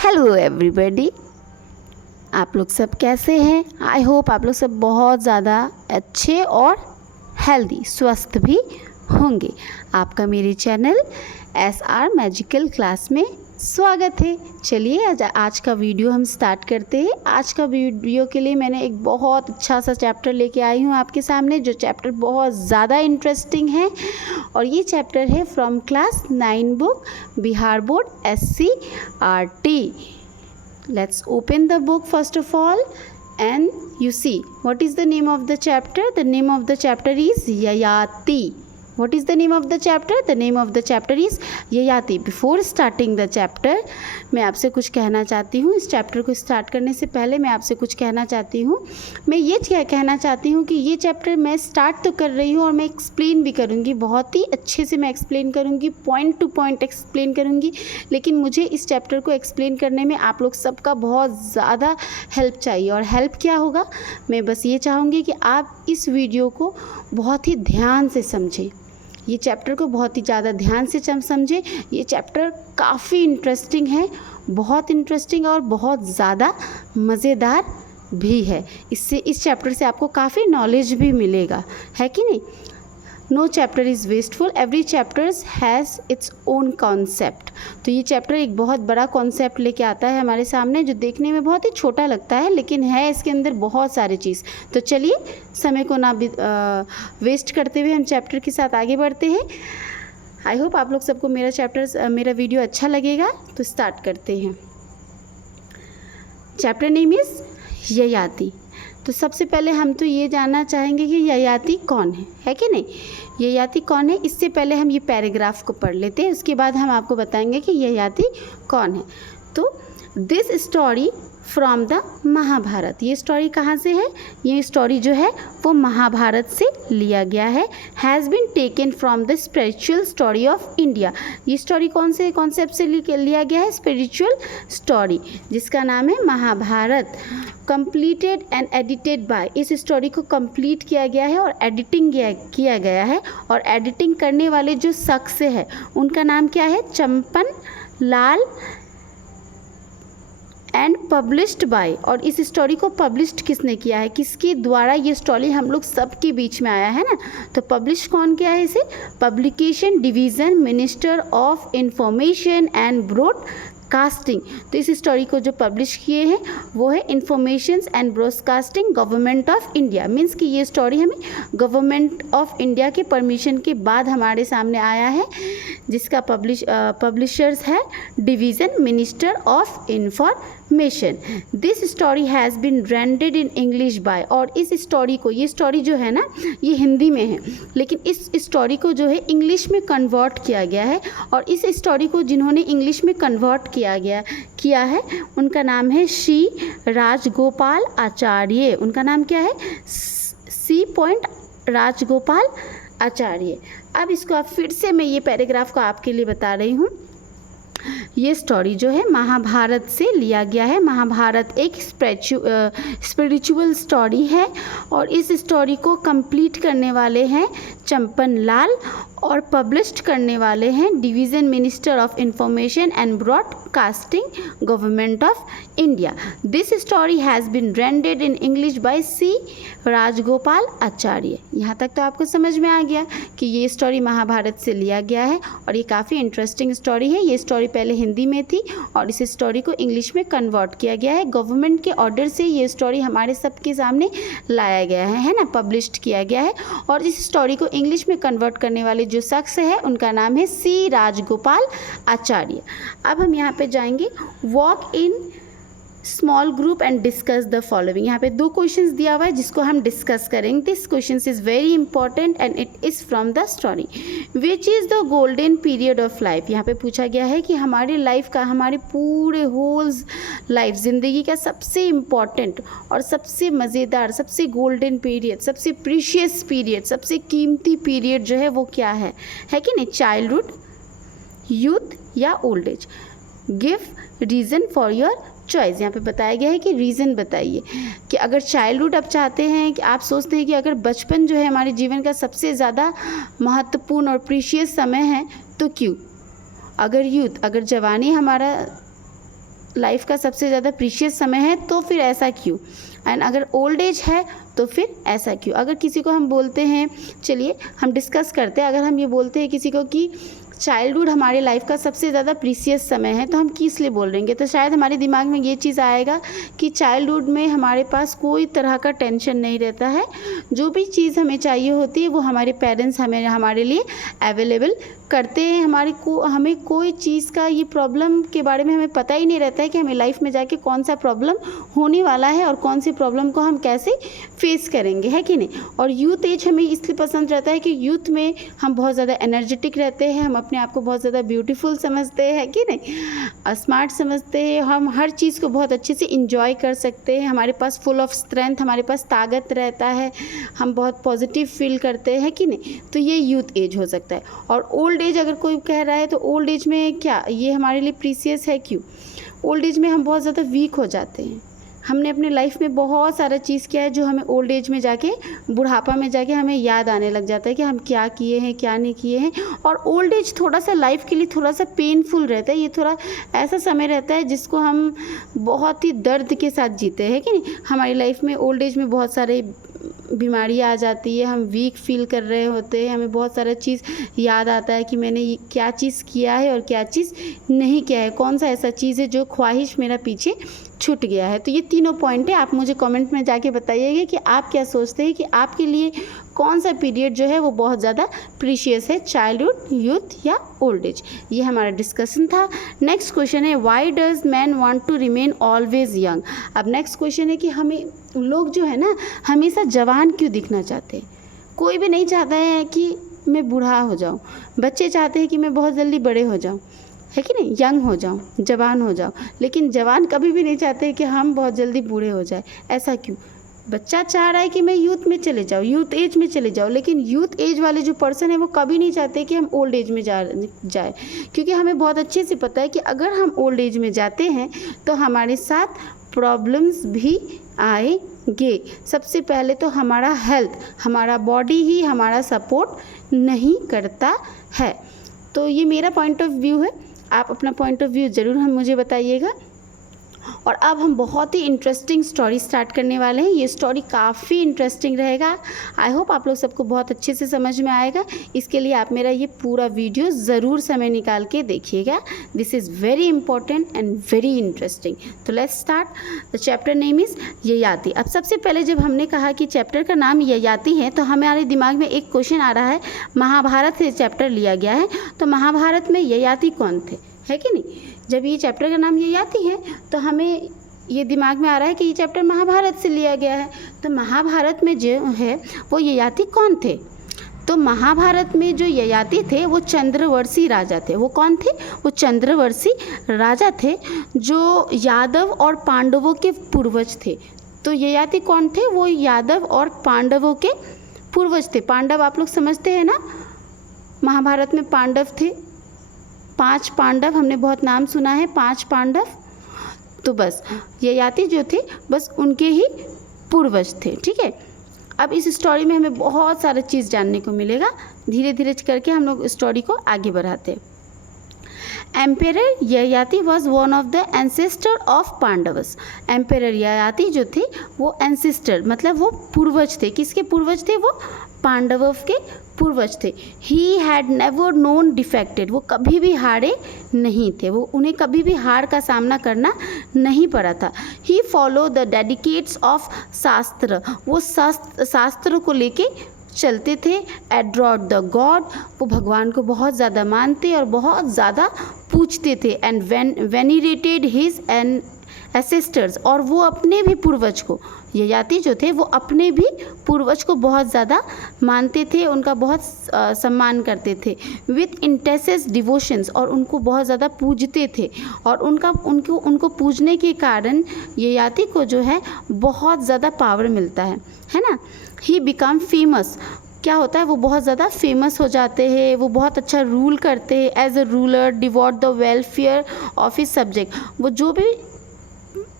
Hello everybody, आप लोग सब कैसे हैं? आई होप आप लोग सब बहुत ज़्यादा अच्छे और हेल्दी स्वस्थ भी होंगे। आपका मेरे चैनल SR मैजिकल क्लास में स्वागत है। चलिए आज का वीडियो हम स्टार्ट करते हैं। आज का वीडियो के लिए मैंने एक बहुत अच्छा सा चैप्टर लेके आई हूँ आपके सामने, जो चैप्टर बहुत ज़्यादा इंटरेस्टिंग है। और ये चैप्टर है from class 9 book Bihar board SCRT। Let's open the book first of all and you see what is the name of the chapter. The name of the chapter is Yayati. What is the name of the chapter? The name of the chapter is Yayati. Before starting the chapter, मैं आपसे कुछ कहना चाहती हूँ। इस chapter को start करने से पहले मैं आपसे कुछ कहना चाहती हूँ। मैं ये कहना चाहती हूँ कि ये चैप्टर मैं स्टार्ट तो कर रही हूँ और मैं एक्सप्लेन भी करूँगी, बहुत ही अच्छे से मैं एक्सप्लेन करूँगी, पॉइंट टू पॉइंट एक्सप्लेन करूँगी। लेकिन मुझे इस चैप्टर को एक्सप्लेन करने में आप लोग सबका बहुत ज़्यादा हेल्प चाहिए। और हेल्प क्या होगा? मैं बस ये चाहूँगी कि आप इस वीडियो को बहुत ही ध्यान से समझें, ये चैप्टर को बहुत ही ज़्यादा ध्यान से समझें। ये चैप्टर काफ़ी इंटरेस्टिंग है, बहुत इंटरेस्टिंग और बहुत ज़्यादा मज़ेदार भी है। इस चैप्टर से आपको काफ़ी नॉलेज भी मिलेगा, है कि नहीं? No chapter is wasteful, every chapters has its own concept. तो ये चैप्टर एक बहुत बड़ा कॉन्सेप्ट लेके आता है हमारे सामने, जो देखने में बहुत ही छोटा लगता है लेकिन है इसके अंदर बहुत सारी चीज़। तो चलिए समय को ना वेस्ट करते हुए हम चैप्टर के साथ आगे बढ़ते हैं। आई होप आप लोग सबको मेरा वीडियो अच्छा लगेगा। तो स्टार्ट करते हैं। Chapter name is Yayati. तो सबसे पहले हम तो ये जानना चाहेंगे कि ययाति कौन है कि नहीं? ययाति कौन है, इससे पहले हम ये पैराग्राफ को पढ़ लेते हैं, उसके बाद हम आपको बताएंगे कि ययाति कौन है। तो this story from the Mahabharata, ये स्टोरी कहाँ से है? ये स्टोरी जो है वो महाभारत से लिया गया है। Has been taken from the spiritual story of India. ये स्टोरी कौन से कॉन्सेप्ट से लिया गया है? स्पिरिचुअल स्टोरी, जिसका नाम है Mahabharata. Completed and edited by, इस स्टोरी को कंप्लीट किया गया है और एडिटिंग किया गया है। और एडिटिंग करने वाले जो शख्स है उनका नाम क्या है? चंपन लाल। एंड पब्लिश्ड बाय, और इस स्टोरी को पब्लिश्ड किसने किया है? किसके द्वारा ये स्टोरी हम लोग सबके बीच में आया है ना? तो पब्लिश कौन किया है इसे? Publication division minister of information and broadcasting. तो इस स्टोरी को जो पब्लिश किए हैं वो है information and broadcasting government of India. Means कि ये स्टोरी हमें गवर्नमेंट ऑफ इंडिया के परमिशन के बाद हमारे सामने आया है, जिसका पब्लिशर्स है division minister of information. This story has been rendered in English by, और इस स्टोरी को, ये स्टोरी जो है ना ये हिंदी में है, लेकिन इस स्टोरी को जो है इंग्लिश में कन्वर्ट किया गया है। और इस स्टोरी को जिन्होंने इंग्लिश में कन्वर्ट किया है उनका नाम है श्री राजगोपाल आचार्य। उनका नाम क्या है? C. राजगोपाल आचार्य। अब इसको आप फिर से मैं ये पैराग्राफ को आपके लिए बता रही हूँ। ये स्टोरी जो है महाभारत से लिया गया है। महाभारत एक स्पिरिचुअल स्टोरी है और इस स्टोरी को कंप्लीट करने वाले हैं चंपन लाल और पब्लिश्ड करने वाले हैं division minister of information and broadcasting government of India. This story has been rendered in English by C. Rajagopal Acharya. यहाँ तक तो आपको समझ में आ गया कि ये स्टोरी महाभारत से लिया गया है और ये काफ़ी इंटरेस्टिंग स्टोरी है। ये स्टोरी पहले हिंदी में थी और इस स्टोरी को इंग्लिश में कन्वर्ट किया गया है। गवर्नमेंट के ऑर्डर से ये स्टोरी हमारे सबके सामने लाया गया है ना, पब्लिश्ड किया गया है। और इस स्टोरी को इंग्लिश में कन्वर्ट करने वाले जो शख्स है उनका नाम है C. राजगोपाल आचार्य। अब हम यहाँ पे जाएंगे, walk in small group and discuss the following. यहाँ पे 2 क्वेश्चंस दिया हुआ है जिसको हम डिस्कस करेंगे। This question is very important and it is from the story. Which is the golden period of life. यहाँ पे पूछा गया है कि हमारी लाइफ का, हमारे पूरे होल लाइफ, ज़िंदगी का सबसे इम्पॉर्टेंट और सबसे मज़ेदार, सबसे गोल्डन पीरियड, सबसे प्रीशियस पीरियड, सबसे कीमती पीरियड जो है वो क्या है कि नहीं? चाइल्डहुड, यूथ या old as. Give reason for your choice. यहाँ पे बताया गया है कि रीज़न बताइए कि अगर चाइल्डहुड आप चाहते हैं, कि आप सोचते हैं कि अगर बचपन जो है हमारे जीवन का सबसे ज़्यादा महत्वपूर्ण और प्रीशियस समय है तो क्यों? अगर यूथ, अगर जवानी हमारा लाइफ का सबसे ज़्यादा प्रीशियस समय है, तो फिर ऐसा क्यों? एंड अगर ओल्ड एज है तो फिर ऐसा क्यों? अगर किसी को हम बोलते हैं, चलिए हम डिस्कस करते हैं, अगर हम ये बोलते हैं किसी को कि चाइल्डहुड हमारे लाइफ का सबसे ज़्यादा प्रीशियस समय है, तो हम किस लिए बोल रहे हैं? तो शायद हमारे दिमाग में ये चीज़ आएगा कि चाइल्डहुड में हमारे पास कोई तरह का टेंशन नहीं रहता है, जो भी चीज़ हमें चाहिए होती है वो हमारे पेरेंट्स हमारे लिए अवेलेबल करते हैं। हमें कोई चीज़ का ये प्रॉब्लम के बारे में हमें पता ही नहीं रहता है कि हमें लाइफ में जाके कौन सा प्रॉब्लम होने वाला है और कौन सी प्रॉब्लम को हम कैसे फेस करेंगे, है कि नहीं? और यूथ एज हमें इसलिए पसंद रहता है कि यूथ में हम बहुत ज़्यादा एनर्जेटिक रहते हैं, हम अपने आप को बहुत ज़्यादा ब्यूटीफुल समझते हैं कि नहीं, स्मार्ट समझते हैं, हम हर चीज़ को बहुत अच्छे से इंजॉय कर सकते हैं, हमारे पास फुल ऑफ स्ट्रेंथ, हमारे पास ताकत रहता है, हम बहुत पॉजिटिव फील करते हैं कि नहीं। तो ये यूथ एज हो सकता है। और ओल्ड एज अगर कोई कह रहा है तो ओल्ड एज में क्या ये हमारे लिए प्रीशियस है? क्यों? ओल्ड एज में हम बहुत ज़्यादा वीक हो जाते हैं, हमने अपने लाइफ में बहुत सारा चीज़ किया है जो हमें ओल्ड एज में जाके, बुढ़ापा में जाके हमें याद आने लग जाता है कि हम क्या किए हैं क्या नहीं किए हैं। और ओल्ड एज थोड़ा सा लाइफ के लिए थोड़ा सा पेनफुल रहता है, ये थोड़ा ऐसा समय रहता है जिसको हम बहुत ही दर्द के साथ जीते हैं कि नहीं। हमारी लाइफ में ओल्ड एज में बहुत सारे बीमारियाँ आ जाती है, हम वीक फील कर रहे होते हैं, हमें बहुत सारा चीज़ याद आता है कि मैंने ये क्या चीज़ किया है और क्या चीज़ नहीं किया है, कौन सा ऐसा चीज़ है जो ख्वाहिश मेरा पीछे छूट गया है। तो ये तीनों पॉइंट है, आप मुझे कमेंट में जाके बताइएगा कि आप क्या सोचते हैं कि आपके लिए कौन सा पीरियड जो है वो बहुत ज़्यादा प्रीशियस है, चाइल्डहुड, यूथ या ओल्ड एज। ये हमारा डिस्कशन था। नेक्स्ट क्वेश्चन है, why does man want to remain always young. अब नेक्स्ट क्वेश्चन है कि हमें लोग जो है ना हमेशा जवान क्यों दिखना चाहते हैं? कोई भी नहीं चाहता है कि मैं बूढ़ा हो जाऊं, बच्चे चाहते हैं कि मैं बहुत जल्दी बड़े हो जाऊं, है कि नहीं, यंग हो जाऊं, जवान हो जाऊं, लेकिन जवान कभी भी नहीं चाहते कि हम बहुत जल्दी बूढ़े हो जाए। ऐसा क्यों? बच्चा चाह रहा है कि मैं यूथ में चले जाऊँ, यूथ एज में चले जाऊँ, लेकिन यूथ एज वाले जो पर्सन है वो कभी नहीं चाहते कि हम ओल्ड एज में जाए, क्योंकि हमें बहुत अच्छे से पता है कि अगर हम ओल्ड एज में जाते हैं तो हमारे साथ प्रॉब्लम्स भी आएंगे। सबसे पहले तो हमारा हेल्थ, हमारा बॉडी ही हमारा सपोर्ट नहीं करता है। तो ये मेरा पॉइंट ऑफ व्यू है, आप अपना पॉइंट ऑफ व्यू ज़रूर मुझे बताइएगा। और अब हम बहुत ही इंटरेस्टिंग स्टोरी स्टार्ट करने वाले हैं। ये स्टोरी काफ़ी इंटरेस्टिंग रहेगा, आई होप आप लोग सबको बहुत अच्छे से समझ में आएगा। इसके लिए आप मेरा ये पूरा वीडियो ज़रूर समय निकाल के देखिएगा। This is very important and very interesting. तो let's start. The chapter name is Yayati. अब सबसे पहले जब हमने कहा कि चैप्टर का नाम ययाति है तो हमारे दिमाग में एक क्वेश्चन आ रहा है, महाभारत से चैप्टर लिया गया है, तो महाभारत में ययाति कौन थे, है कि नहीं। जब ये चैप्टर का नाम ययाति है तो हमें ये दिमाग में आ रहा है कि ये चैप्टर महाभारत से लिया गया है। तो महाभारत में जो है वो ययाति कौन थे? तो महाभारत में जो ययाति थे वो चंद्रवंशी राजा थे। वो कौन थे? वो चंद्रवंशी राजा थे जो यादव और पांडवों के पूर्वज थे। तो ययाति कौन थे? वो यादव और पांडवों के पूर्वज थे। पांडव आप लोग समझते हैं ना, महाभारत में पांडव थे, 5 पांडव, हमने बहुत नाम सुना है, 5 पांडव। तो बस ययाति जो थे बस उनके ही पूर्वज थे, ठीक है। अब इस स्टोरी में हमें बहुत सारा चीज़ जानने को मिलेगा, धीरे धीरे करके हम लोग स्टोरी को आगे बढ़ाते हैं। Emperor Yayati was one of the ancestor of Pandavas. Emperor Yayati जो थे वो एंसेस्टर मतलब वो पूर्वज थे। किसके पूर्वज थे? वो पांडवों के पूर्वज थे। He had never known defected, वो कभी भी हारे नहीं थे, वो उन्हें कभी भी हार का सामना करना नहीं पड़ा था। ही फॉलो द डेडिकेट्स ऑफ शास्त्र, वो शास्त्र को लेके चलते थे। एड्रॉड द गॉड, वो भगवान को बहुत ज़्यादा मानते और बहुत ज़्यादा पूजते थे। एंड वेनिरेटेड हिज एंड एसेस्टर्स, और वो अपने भी पूर्वज को, ययाति जो थे वो अपने भी पूर्वज को बहुत ज़्यादा मानते थे, उनका बहुत सम्मान करते थे। विथ इंटेंस डिवोशंस, और उनको बहुत ज़्यादा पूजते थे। और उनको पूजने के कारण ययाति को जो है बहुत ज़्यादा पावर मिलता है ना। ही बिकम फेमस, क्या होता है, वो बहुत ज़्यादा फेमस हो जाते हैं, वो बहुत अच्छा रूल करते हैं। As a ruler devote the welfare of his subject, वो जो भी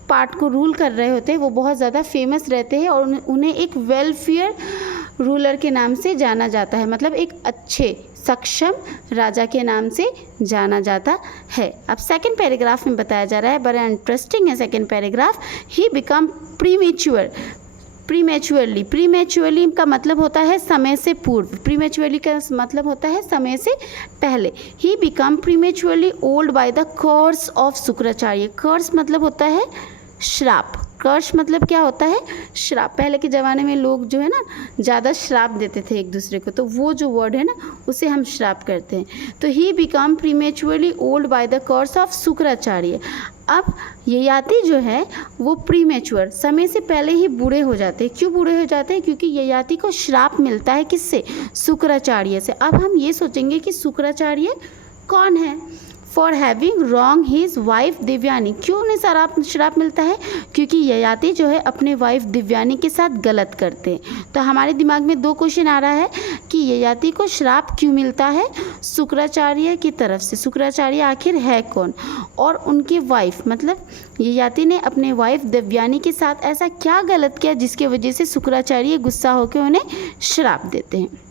पार्ट को रूल कर रहे होते हैं वो बहुत ज़्यादा फेमस रहते हैं और उन्हें एक वेलफेयर रूलर के नाम से जाना जाता है, मतलब एक अच्छे सक्षम राजा के नाम से जाना जाता है। अब सेकंड पैराग्राफ में बताया जा रहा है, बड़ा इंटरेस्टिंग है सेकंड पैराग्राफ। ही बिकम प्रीमेच्योरली का मतलब होता है समय से पूर्व, प्रीमेच्योरली का मतलब होता है समय से पहले। He become prematurely old by the curse of Shukracharya. Curse मतलब होता है श्राप, कर्स मतलब क्या होता है, श्राप। पहले के ज़माने में लोग जो है ना ज़्यादा श्राप देते थे एक दूसरे को, तो वो जो वर्ड है ना उसे हम श्राप करते हैं। तो he become prematurely old by the curse of Shukracharya. अब ययाति जो है वो प्रीमेच्योर, समय से पहले ही बूढ़े हो जाते हैं। क्यों बूढ़े हो जाते हैं? क्योंकि ययाति को श्राप मिलता है किससे? शुक्राचार्य से। अब हम ये सोचेंगे कि शुक्राचार्य कौन है? For having wrong his wife Divyani. क्यों उन्हें श्राप मिलता है? क्योंकि ययाति जो है अपने वाइफ दिव्यानी के साथ गलत करते हैं। तो हमारे दिमाग में दो क्वेश्चन आ रहा है कि ययाति को श्राप क्यों मिलता है? शुक्राचार्य की तरफ से। शुक्राचार्य आखिर है कौन? और उनकी वाइफ मतलब ययाति ने अपने वाइफ दिव्यानी के साथ ऐसा क्या गलत किया जिसकी वजह से शुक्राचार्य गुस्सा होकर उन्हें श्राप देते हैं?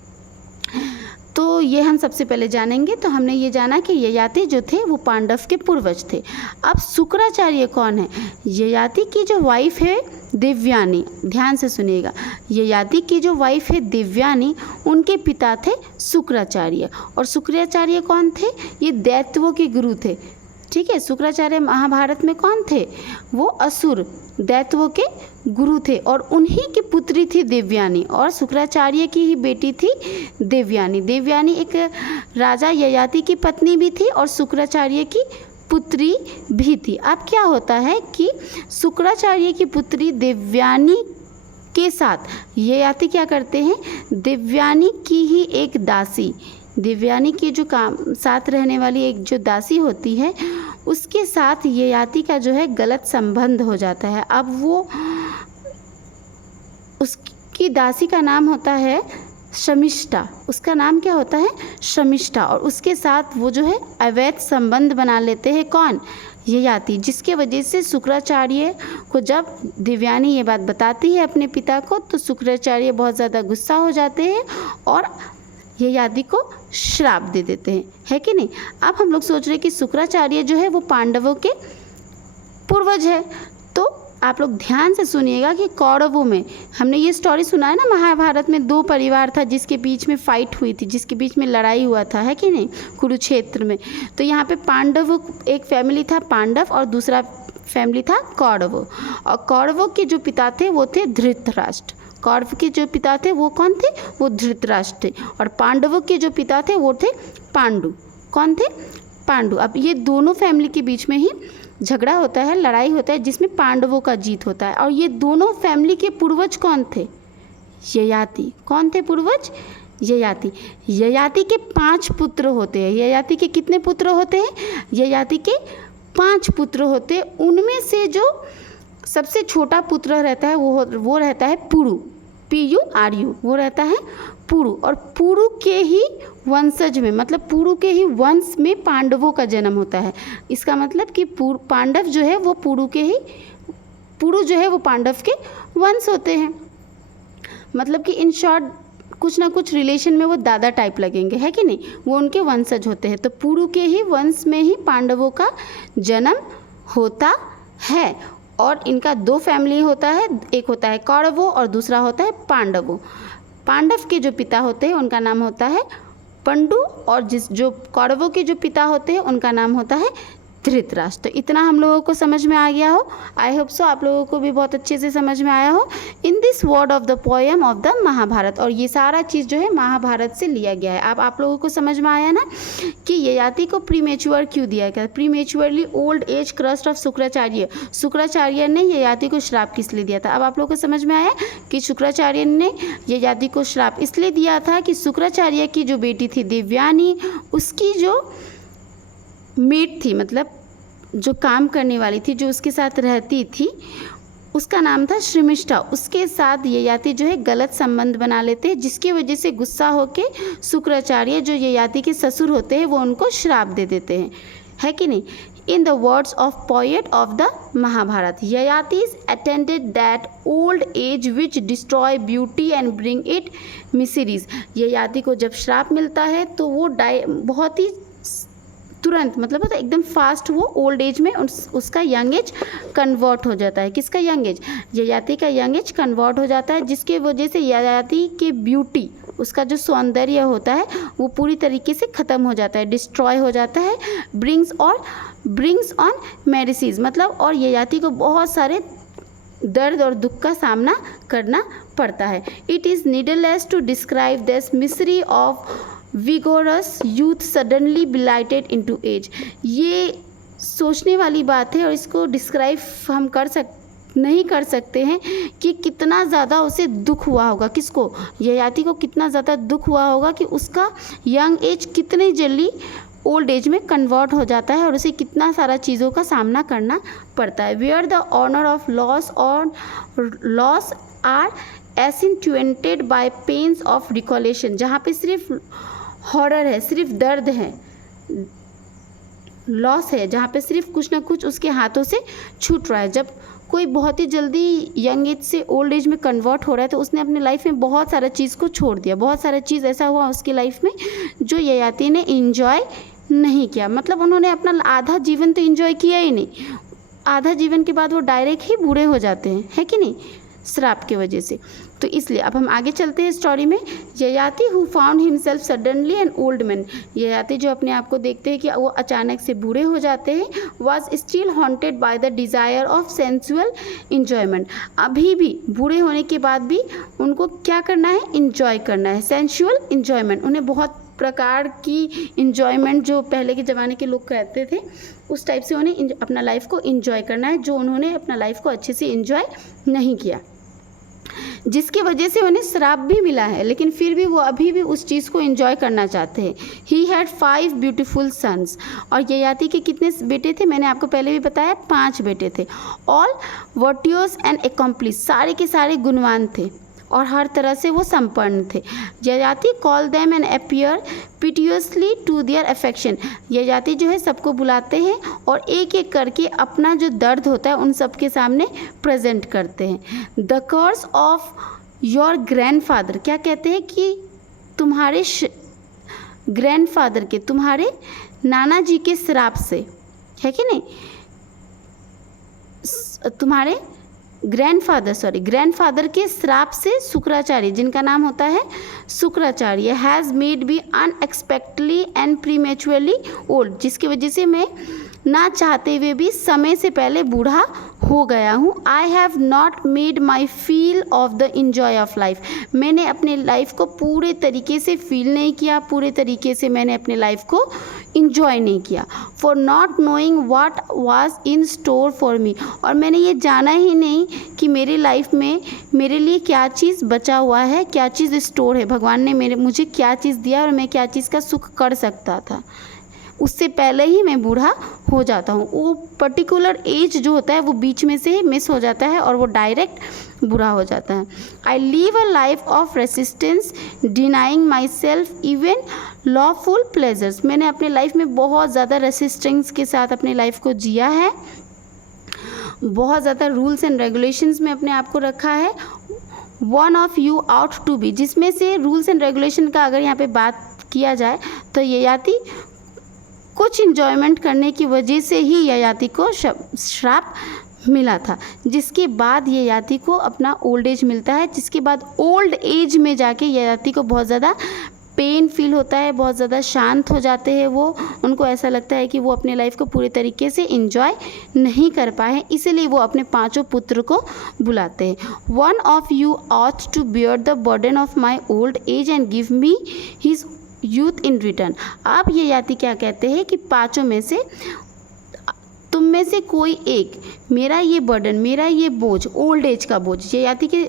तो ये हम सबसे पहले जानेंगे। तो हमने ये जाना कि ययाति जो थे वो पांडव के पूर्वज थे। अब शुक्राचार्य कौन है? ययाति की जो वाइफ है दिव्यानी, ध्यान से सुनिएगा, ययाति की जो वाइफ है दिव्यानी, उनके पिता थे शुक्राचार्य। और शुक्राचार्य कौन थे? ये दैत्यों के गुरु थे। ठीक है, शुक्राचार्य महाभारत में कौन थे? वो असुर दैत्यों के गुरु थे और उन्हीं की पुत्री थी दिव्यानी, और शुक्राचार्य की ही बेटी थी दिव्यानी। दिव्यानी एक राजा ययाति की पत्नी भी थी और शुक्राचार्य की पुत्री भी थी। अब क्या होता है कि शुक्राचार्य की पुत्री दिव्यानी के साथ ययाति क्या करते हैं? दिव्यानी की ही एक दासी, दिव्यानी की जो काम साथ रहने वाली एक जो दासी होती है, उसके साथ ययाति का जो है गलत संबंध हो जाता है। अब वो उसकी दासी का नाम होता है शमिष्ठा, उसका नाम क्या होता है? शमिष्ठा। और उसके साथ वो जो है अवैध संबंध बना लेते हैं। कौन? ययाति। जिसके वजह से शुक्राचार्य को जब दिव्यानी ये बात बताती है अपने पिता को, तो शुक्राचार्य बहुत ज़्यादा गुस्सा हो जाते हैं और ययाति को श्राप दे देते हैं, है कि नहीं? अब हम लोग सोच रहे हैं कि शुक्राचार्य जो है वो पांडवों के पूर्वज है। तो आप लोग ध्यान से सुनिएगा कि कौरवों में हमने ये स्टोरी सुना है ना, महाभारत में दो परिवार था जिसके बीच में फाइट हुई थी, जिसके बीच में लड़ाई हुआ था, है कि नहीं, कुरुक्षेत्र में। तो यहाँ पे पांडव, एक फैमिली था पांडव और दूसरा फैमिली था कौरव। और कौरवों के जो पिता थे वो थे धृतराष्ट्र। कौरव के जो पिता थे वो कौन थे? वो धृतराष्ट्र थे। और पांडवों के जो पिता थे वो थे पांडु। कौन थे? पांडु। अब ये दोनों फैमिली के बीच में ही झगड़ा होता है, लड़ाई होता है, जिसमें पांडवों का जीत होता है। और ये दोनों फैमिली के पूर्वज कौन थे? ययाति। कौन थे पूर्वज? ययाति। ययाति के 5 पुत्र होते हैं। ययाति के कितने पुत्र होते हैं? ययाति के 5 पुत्र होते हैं। उनमें से जो सबसे छोटा पुत्र रहता है वो रहता है पुरु, PURU, वो रहता है पुरु। और पुरु के ही वंशज में, मतलब पुरु के ही वंश में पांडवों का जन्म होता है। इसका मतलब कि पांडव जो है वो पुरु जो है वो पांडव के वंश होते हैं। मतलब कि इन शॉर्ट कुछ ना कुछ रिलेशन में वो दादा टाइप लगेंगे, है कि नहीं, वो उनके वंशज होते हैं। तो पुरु के ही वंश में ही पांडवों का जन्म होता है। और इनका 2 फैमिली होता है, एक होता है कौरवों और दूसरा होता है पांडवों। पांडव के जो पिता होते हैं उनका नाम होता है पंडु, और जो कौरवों के जो पिता होते हैं उनका नाम होता है धृतराष्ट्र। तो इतना हम लोगों को समझ में आ गया हो। आई होप सो आप लोगों को भी बहुत अच्छे से समझ में आया हो। In this word of the poem of the Mahabharata, और ये सारा चीज़ जो है महाभारत से लिया गया है। अब आप लोगों को समझ में आया ना कि ययाति को प्रीमेच्योर क्यों दिया गया? Prematurely old age crust of Shukracharya. Shukracharya ने ययाति को श्राप किस लिए दिया था? अब आप लोगों को समझ में आया कि शुक्राचार्य ने ययाति को श्राप इसलिए दिया था कि शुक्राचार्य की जो बेटी थी दिव्यानी, उसकी जो मेट थी, मतलब जो काम करने वाली थी, जो उसके साथ रहती थी, उसका नाम था शमिष्ठा। उसके साथ ययाति जो है गलत संबंध बना लेते हैं, जिसकी वजह से गुस्सा होके शुक्राचार्य जो ययाति के ससुर होते हैं वो उनको श्राप दे देते हैं, है कि नहीं। In the words of poet of the Mahabharata, Yayatis attended that old age which destroy beauty and bring it miseries. Yayati को जब श्राप मिलता है तो वो बहुत ही तुरंत, मतलब होता है एकदम फास्ट, वो ओल्ड एज में उसका यंग एज कन्वर्ट हो जाता है। किसका यंग एज? ययाति का यंग एज कन्वर्ट हो जाता है, जिसके वजह से ययाति के ब्यूटी, उसका जो सौंदर्य होता है वो पूरी तरीके से ख़त्म हो जाता है, डिस्ट्रॉय हो जाता है। ब्रिंग्स ऑन मेडिसीज, मतलब और ययाति को बहुत सारे दर्द और दुख का सामना करना पड़ता है। It is needless to describe this misery of vigorous youth suddenly blighted into age. ये सोचने वाली बात है और इसको डिस्क्राइब हम नहीं कर सकते हैं कि कितना ज़्यादा उसे दुख हुआ होगा। किसको? ययाति को कितना ज़्यादा दुख हुआ होगा कि उसका यंग एज कितने जल्दी ओल्ड एज में कन्वर्ट हो जाता है और उसे कितना सारा चीज़ों का सामना करना पड़ता है। Where the honour of loss are accentuated by pains of recollection, जहाँ पे सिर्फ हॉरर है, सिर्फ दर्द है, लॉस है, जहाँ पे सिर्फ कुछ ना कुछ उसके हाथों से छूट रहा है। जब कोई बहुत ही जल्दी यंग एज से ओल्ड एज में कन्वर्ट हो रहा है तो उसने अपने लाइफ में बहुत सारा चीज़ को छोड़ दिया। बहुत सारा चीज़ ऐसा हुआ उसकी लाइफ में जो ययाति ने इंजॉय नहीं किया। मतलब उन्होंने अपना आधा जीवन तो इंजॉय किया ही नहीं, आधा जीवन के बाद वो डायरेक्ट ही बूढ़े हो जाते हैं, है कि नहीं, श्राप की वजह से। तो इसलिए अब हम आगे चलते हैं स्टोरी में। Yayati who found himself suddenly N old man, Yayati जो अपने आप को देखते हैं कि वो अचानक से बूढ़े हो जाते हैं, was still haunted by the desire of sensual enjoyment. अभी भी बूढ़े होने के बाद भी उनको क्या करना है? इंजॉय करना है, सेंसुअल इन्जॉयमेंट। उन्हें बहुत प्रकार की इन्जॉयमेंट, जो पहले के ज़माने के लोग कहते थे, उस टाइप से उन्हें अपना लाइफ को इंजॉय करना है, जो उन्होंने अपना लाइफ को अच्छे से इंजॉय नहीं किया, जिसकी वजह से उन्हें श्राप भी मिला है। लेकिन फिर भी वो अभी भी उस चीज़ को एंजॉय करना चाहते हैं। ही हैड 5 ब्यूटीफुल सन्स, और ययाति के कितने बेटे थे? मैंने आपको पहले भी बताया, 5 बेटे थे। ऑल वर्टियोस एंड एकम्प्लिस, सारे के सारे गुणवान थे और हर तरह से वो संपन्न थे। Yayati call them and appear piteously to their affection, Yayati जो है सबको बुलाते हैं और एक एक करके अपना जो दर्द होता है उन सब के सामने प्रेजेंट करते हैं। The curse of your grandfather, क्या कहते हैं कि तुम्हारे ग्रैंडफादर के, तुम्हारे नाना जी के श्राप से, है कि नहीं, तुम्हारे ग्रैंडफादर के श्राप से शुक्राचार्य, जिनका नाम होता है Shukracharya, has made be unexpectedly and prematurely old, जिसकी वजह से मैं ना चाहते हुए भी समय से पहले बूढ़ा हो गया हूँ। I have not made my feel of the enjoy of life, मैंने अपने लाइफ को पूरे तरीके से फील नहीं किया, पूरे तरीके से मैंने अपने लाइफ को इंजॉय नहीं किया। For not knowing what was in store for me, और मैंने ये जाना ही नहीं कि मेरी लाइफ में मेरे लिए क्या चीज़ बचा हुआ है, क्या चीज़ स्टोर है, भगवान ने मुझे क्या चीज़ दिया और मैं क्या चीज़ का सुख कर सकता था। उससे पहले ही मैं बूढ़ा हो जाता हूँ। वो पर्टिकुलर एज जो होता है वो बीच में से ही मिस हो जाता है और वो डायरेक्ट बुरा हो जाता है। I leave a life of resistance denying my self even lawful pleasures, मैंने अपने लाइफ में बहुत ज़्यादा रेसिस्टेंस के साथ अपनी लाइफ को जिया है, बहुत ज़्यादा रूल्स एंड रेगुलेशंस में अपने आप को रखा है। One of you out to be, जिसमें से रूल्स एंड रेगुलेशन का अगर यहाँ पे बात किया जाए तो ययाति कुछ इन्जॉयमेंट करने की वजह से ही ययाति को श्राप मिला था, जिसके बाद ययाति को अपना ओल्ड एज मिलता है, जिसके बाद ओल्ड एज में जाके ययाति को बहुत ज़्यादा पेन फील होता है, बहुत ज़्यादा शांत हो जाते हैं वो, उनको ऐसा लगता है कि वो अपने लाइफ को पूरे तरीके से इंजॉय नहीं कर पाए, इसीलिए वो अपने 5 पुत्र को बुलाते हैं। One of you ought to bear the burden of my old age and give me his youth in return. अब ययाति क्या कहते हैं कि 5 में से तुम में से कोई एक मेरा ये बर्डन, मेरा ये बोझ, ओल्ड एज का बोझ, ययाति के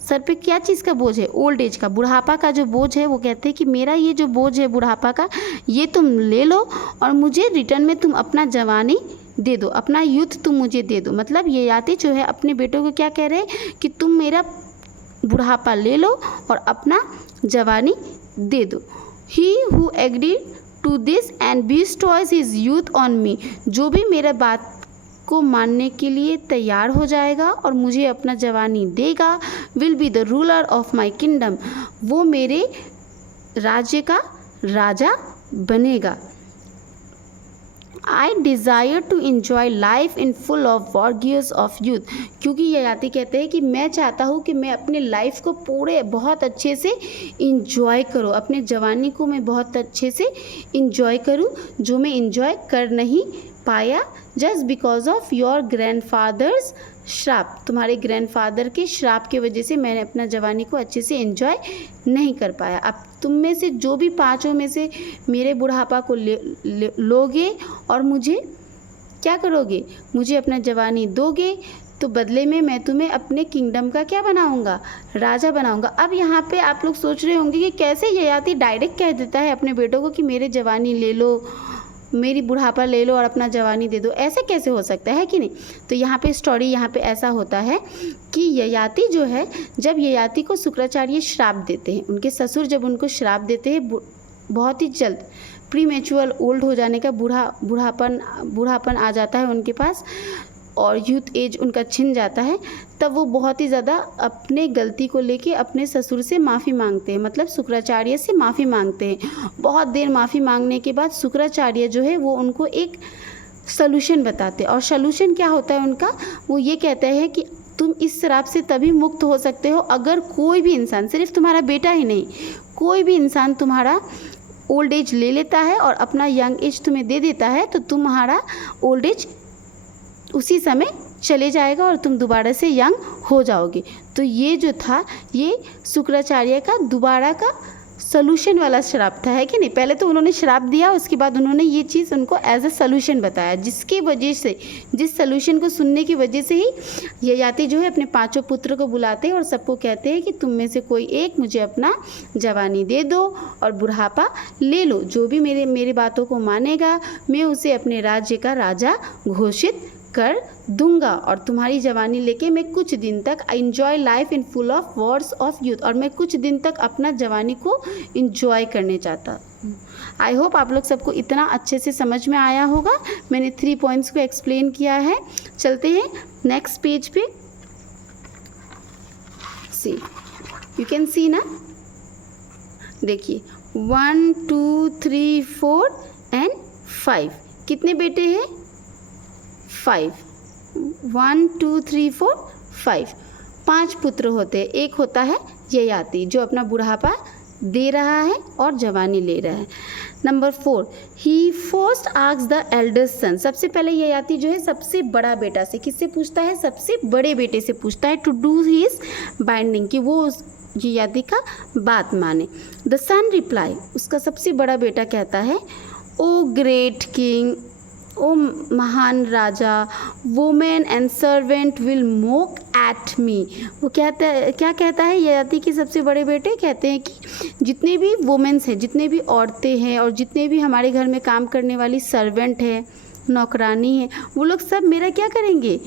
सर पे क्या चीज़ का बोझ है? ओल्ड एज का, बुढ़ापा का जो बोझ है, वो कहते हैं कि मेरा ये जो बोझ है बुढ़ापा का, ये तुम ले लो और मुझे रिटर्न में तुम अपना जवानी दे दो, अपना यूथ तुम मुझे दे दो। मतलब ययाति जो है अपने बेटों को क्या कह रहे हैं कि तुम मेरा बुढ़ापा ले लो और अपना जवानी दे दो। He who agreed to this and bestows his youth on me। जो भी मेरा बात को मानने के लिए तैयार हो जाएगा और मुझे अपना जवानी देगा, will be the ruler of my kingdom, वो मेरे राज्य का राजा बनेगा। I desire to enjoy life in full of vigours of youth, क्योंकि ययाति कहते हैं कि मैं चाहता हूँ कि मैं अपने लाइफ को पूरे बहुत अच्छे से इंजॉय करूँ, अपने जवानी को मैं बहुत अच्छे से इंजॉय करूँ, जो मैं इंजॉय कर नहीं पाया just because of your grandfathers श्राप, तुम्हारे ग्रैंडफादर के श्राप की वजह से मैंने अपना जवानी को अच्छे से एंजॉय नहीं कर पाया। अब तुम में से जो भी पांचों में से मेरे बुढ़ापा को लोगे और मुझे क्या करोगे, मुझे अपना जवानी दोगे, तो बदले में मैं तुम्हें अपने किंगडम का क्या बनाऊंगा, राजा बनाऊंगा। अब यहाँ पे आप लोग सोच रहे होंगे कि कैसे ययाति डायरेक्ट कह देता है अपने बेटों को कि मेरे जवानी ले लो, मेरी बुढ़ापा ले लो और अपना जवानी दे दो, ऐसे कैसे हो सकता है कि नहीं। तो यहाँ पे स्टोरी यहाँ पे ऐसा होता है कि ययाति जो है, जब ययाति को शुक्राचार्य श्राप देते हैं, उनके ससुर जब उनको श्राप देते हैं बहुत ही जल्द प्रीमेच्योर ओल्ड हो जाने का, बूढ़ापन आ जाता है उनके पास और यूथ एज उनका छिन जाता है, तब वो बहुत ही ज़्यादा अपने गलती को लेके अपने ससुर से माफ़ी मांगते हैं, मतलब शुक्राचार्य से माफ़ी मांगते हैं। बहुत देर माफ़ी मांगने के बाद शुक्राचार्य जो है वो उनको एक सलूशन बताते हैं, और सलूशन क्या होता है उनका, वो ये कहते हैं कि तुम इस श्राप से तभी मुक्त हो सकते हो अगर कोई भी इंसान, सिर्फ तुम्हारा बेटा ही नहीं, कोई भी इंसान तुम्हारा ओल्ड एज ले लेता है और अपना यंग एज तुम्हें दे देता है, तो तुम्हारा ओल्ड एज उसी समय चले जाएगा और तुम दोबारा से यंग हो जाओगे। तो ये जो था, ये शुक्राचार्य का दोबारा का सलूशन वाला श्राप था, है कि नहीं। पहले तो उन्होंने श्राप दिया, उसके बाद उन्होंने ये चीज़ उनको एज अ सलूशन बताया, जिसकी वजह से, जिस सलूशन को सुनने की वजह से ही ययाति जो है अपने पांचों पुत्र को बुलाते हैं और सबको कहते हैं कि तुम में से कोई एक मुझे अपना जवानी दे दो और बुढ़ापा ले लो, जो भी मेरी बातों को मानेगा मैं उसे अपने राज्य का राजा घोषित कर दूंगा, और तुम्हारी जवानी लेके मैं कुछ दिन तक enjoy life in full of Wars of youth, और मैं कुछ दिन तक अपना जवानी को एंजॉय करने चाहता। आई होप आप लोग सबको इतना अच्छे से समझ में आया होगा। मैंने 3 पॉइंट्स को एक्सप्लेन किया है। चलते हैं नेक्स्ट पेज पे। सी यू कैन सी ना, देखिए 1 2 3 4 एंड 5, कितने बेटे हैं, 5, 1 2 3 4 5, 5 पुत्र होते हैं। एक होता है ययाति जो अपना बुढ़ापा दे रहा है और जवानी ले रहा है। Number 4, he first asks the eldest son, सबसे पहले ययाति जो है सबसे बड़ा बेटा से, किससे पूछता है, सबसे बड़े बेटे से पूछता है, टू डू हिज बाइंडिंग, कि वो उस ययाति का बात माने। द सन रिप्लाई, उसका सबसे बड़ा बेटा कहता है, ओ ग्रेट किंग, ओ महान राजा, women and servant will mock at me. वो क्या कहता है ययाति के सबसे बड़े बेटे, कहते हैं कि जितने भी वुमेन्स हैं, जितने भी औरतें हैं और जितने भी हमारे घर में काम करने वाली सर्वेंट है, नौकरानी है, वो लोग सब मेरा क्या करेंगे,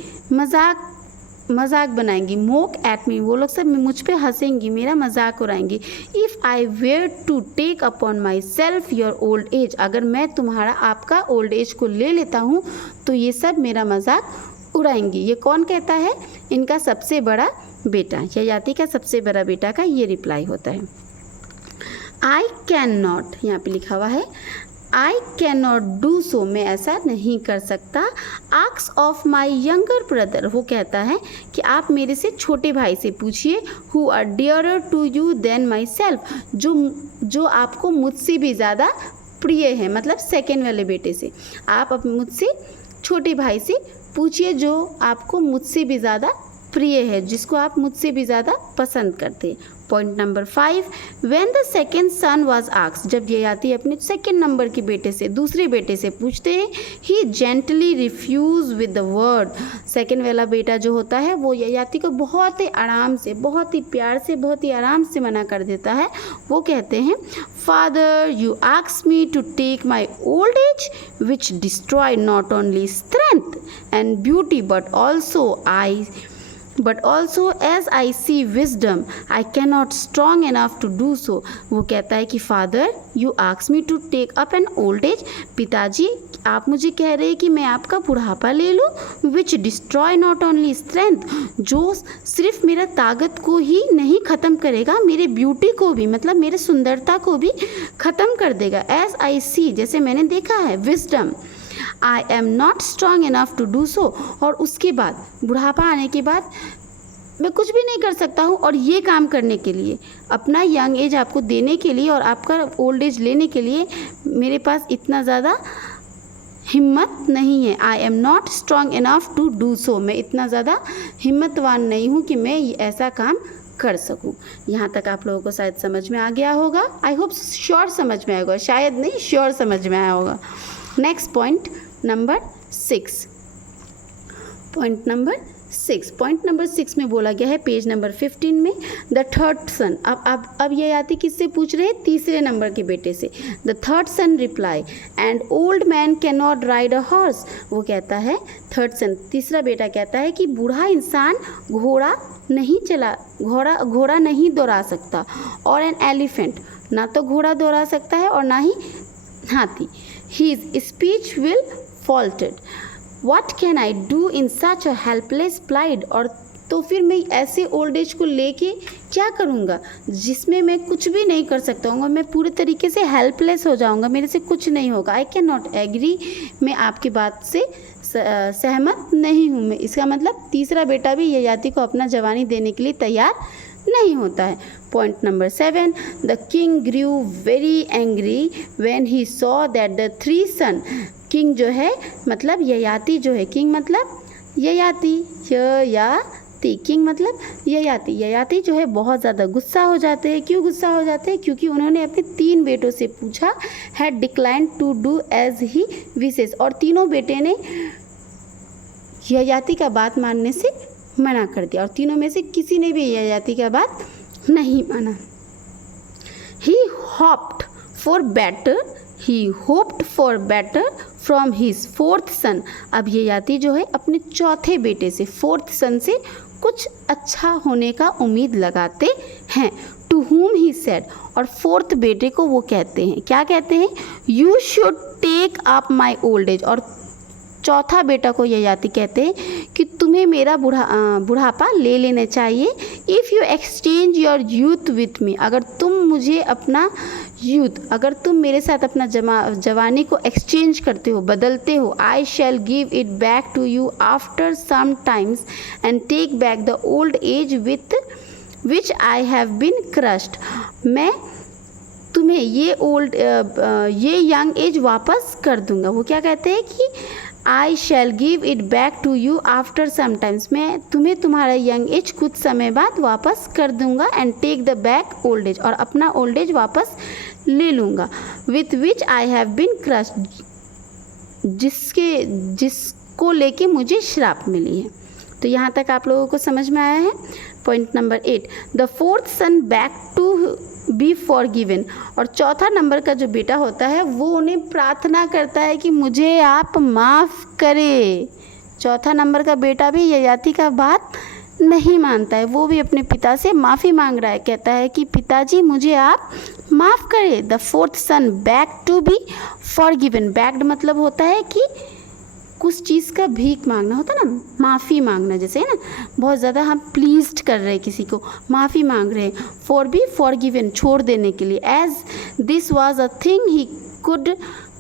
मजाक बनाएंगी, मोक एट मी, वो लोग सब मुझ पे हंसेंगी, मेरा मजाक उड़ाएंगी। If I were to take upon my self your old age, अगर मैं तुम्हारा आपका ओल्ड एज को ले लेता हूँ तो ये सब मेरा मजाक उड़ाएंगी। ये कौन कहता है, इनका सबसे बड़ा बेटा, ययाति का सबसे बड़ा बेटा का ये रिप्लाई होता है। आई कैन नॉट, यहाँ पे लिखा हुआ है आई कैन नॉट डू सो, मैं ऐसा नहीं कर सकता। Ask of my younger brother, वो कहता है कि आप मेरे से छोटे भाई से पूछिए, who are dearer to you than myself, जो आपको मुझसे भी ज़्यादा प्रिय है, मतलब सेकेंड वाले बेटे से। आप मुझसे छोटे भाई से पूछिए जो आपको मुझसे भी ज़्यादा प्रिय है, जिसको आप मुझसे भी ज़्यादा पसंद करते हैं। Point number 5, when the second sun was asked, जब ययाति अपने सेकेंड नंबर के बेटे से, दूसरे बेटे से पूछते हैं, he gently refuse with the word, second वाला बेटा जो होता है वो ययाति को बहुत ही आराम से, बहुत ही प्यार से, बहुत ही आराम से मना कर देता है। वो कहते हैं, father you ask me to take my old age which destroy not only strength and beauty but also but also as I see wisdom I can not strong enough to do so. वो कहता है कि father you ask me to take up an old age, पिताजी आप मुझे कह रहे हैं कि मैं आपका बुढ़ापा ले लूँ, विच डिस्ट्रॉय नॉट ओनली स्ट्रेंथ, जो सिर्फ मेरा ताकत को ही नहीं ख़त्म करेगा, मेरे ब्यूटी को भी, मतलब मेरे सुंदरता को भी ख़त्म कर देगा। एज आई सी, जैसे मैंने देखा है, wisdom I am not strong enough to do so, और उसके बाद बुढ़ापा आने के बाद मैं कुछ भी नहीं कर सकता हूँ, और ये काम करने के लिए, अपना यंग एज आपको देने के लिए और आपका ओल्ड एज लेने के लिए मेरे पास इतना ज़्यादा हिम्मत नहीं है। I am not strong enough to do so, मैं इतना ज़्यादा हिम्मतवान नहीं हूँ कि मैं ऐसा काम कर सकूँ। यहाँ तक आप लोगों को शायद समझ में आ गया होगा। आई होप श्योर समझ में आया होगा, शायद नहीं, श्योर समझ में आया होगा। Next point number 6, point number 6 में बोला गया है पेज नंबर 15 में, द थर्ड सन। अब ये आती किससे पूछ रहे हैं? तीसरे नंबर के बेटे से। The third son reply and old man can not ride a horse. वो कहता है, थर्ड सन तीसरा बेटा कहता है कि बूढ़ा इंसान घोड़ा नहीं दौड़ा सकता, और एन एलिफेंट, ना तो घोड़ा दौड़ा सकता है और ना ही हाथी। His speech will faltered. What can I do in such a helpless plight? और तो फिर मैं ऐसे ओल्ड एज को लेके क्या करूँगा जिसमें मैं कुछ भी नहीं कर सकता हूँ, मैं पूरे तरीके से हेल्पलेस हो जाऊँगा, मेरे से कुछ नहीं होगा। आई कैन नॉट एग्री, मैं आपकी बात से सहमत नहीं हूँ। मैं, इसका मतलब तीसरा बेटा भी ययाति को अपना जवानी देने के लिए तैयार नहीं होता है। Point number 7, the king grew very angry when he saw that the three son. King जो है मतलब ययाति जो है, किंग मतलब ययाति, किंग मतलब ययाति जो है बहुत ज़्यादा गुस्सा हो जाते हैं। क्यों गुस्सा हो जाते हैं? क्योंकि उन्होंने अपने 3 बेटों से पूछा, had decline to do as he wishes, और तीनों बेटे ने ययाति का बात मानने से मना कर दिया, और तीनों में से किसी ने भी ययाति का बात नहीं माना। He hoped for better from his fourth son. अब ययाति जो है अपने चौथे बेटे से, फोर्थ सन से कुछ अच्छा होने का उम्मीद लगाते हैं। टू हुम ही सेड, और फोर्थ बेटे को वो कहते हैं, क्या कहते हैं? You should take up my old age. और चौथा बेटा को ययाति कहते हैं कि तुम्हें मेरा बुढ़ापा ले लेना चाहिए। If you exchange your youth with me, अगर तुम मुझे अपना यूथ, अगर तुम मेरे साथ अपना जवानी को एक्सचेंज करते हो, बदलते हो, I shall give it back to you after some times and take back the old age with which I have been crushed. मैं तुम्हें ये यंग एज वापस कर दूंगा। वो क्या कहते हैं कि I shall give it back to you after some times, मैं तुम्हें तुम्हारा यंग एज कुछ समय बाद वापस कर दूंगा। And take the back old age, और अपना ओल्ड एज वापस ले लूँगा। With which I have been crushed, जिसको लेके मुझे श्राप मिली है। तो यहाँ तक आप लोगों को समझ में आया है। Point number 8, the fourth son back to be forgiven, और चौथा नंबर का जो बेटा होता है वो उन्हें प्रार्थना करता है कि मुझे आप माफ़ करें। चौथा नंबर का बेटा भी ययाति का बात नहीं मानता है, वो भी अपने पिता से माफ़ी मांग रहा है, कहता है कि पिताजी मुझे आप माफ़ करें। The fourth son back to be forgiven, backed मतलब होता है कि कुछ चीज़ का भीख मांगना होता है ना, माफ़ी मांगना, जैसे है ना, बहुत ज़्यादा हम प्लीज्ड कर रहे हैं किसी को, माफ़ी मांग रहे हैं। फॉर बी फॉरगिवन, छोड़ देने के लिए। As this was a thing he could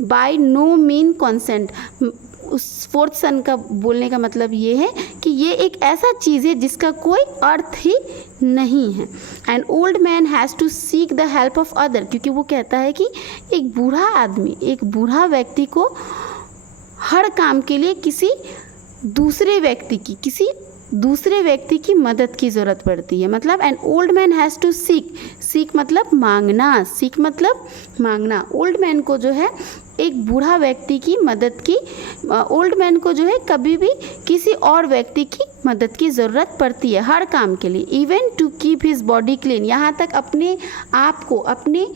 by no mean consent, उस फोर्थ सन का बोलने का मतलब ये है कि ये एक ऐसा चीज़ है जिसका कोई अर्थ ही नहीं है। And old man has to seek the help of other, क्योंकि वो कहता है कि एक बूढ़ा आदमी, एक बूढ़ा व्यक्ति को हर काम के लिए किसी दूसरे व्यक्ति की मदद की ज़रूरत पड़ती है। मतलब an old man has to seek मतलब मांगना। ओल्ड मैन को जो है एक बूढ़ा व्यक्ति की मदद की, ओल्ड मैन को जो है कभी भी किसी और व्यक्ति की मदद की ज़रूरत पड़ती है हर काम के लिए। Even to keep his body clean, यहाँ तक अपने आप को, अपने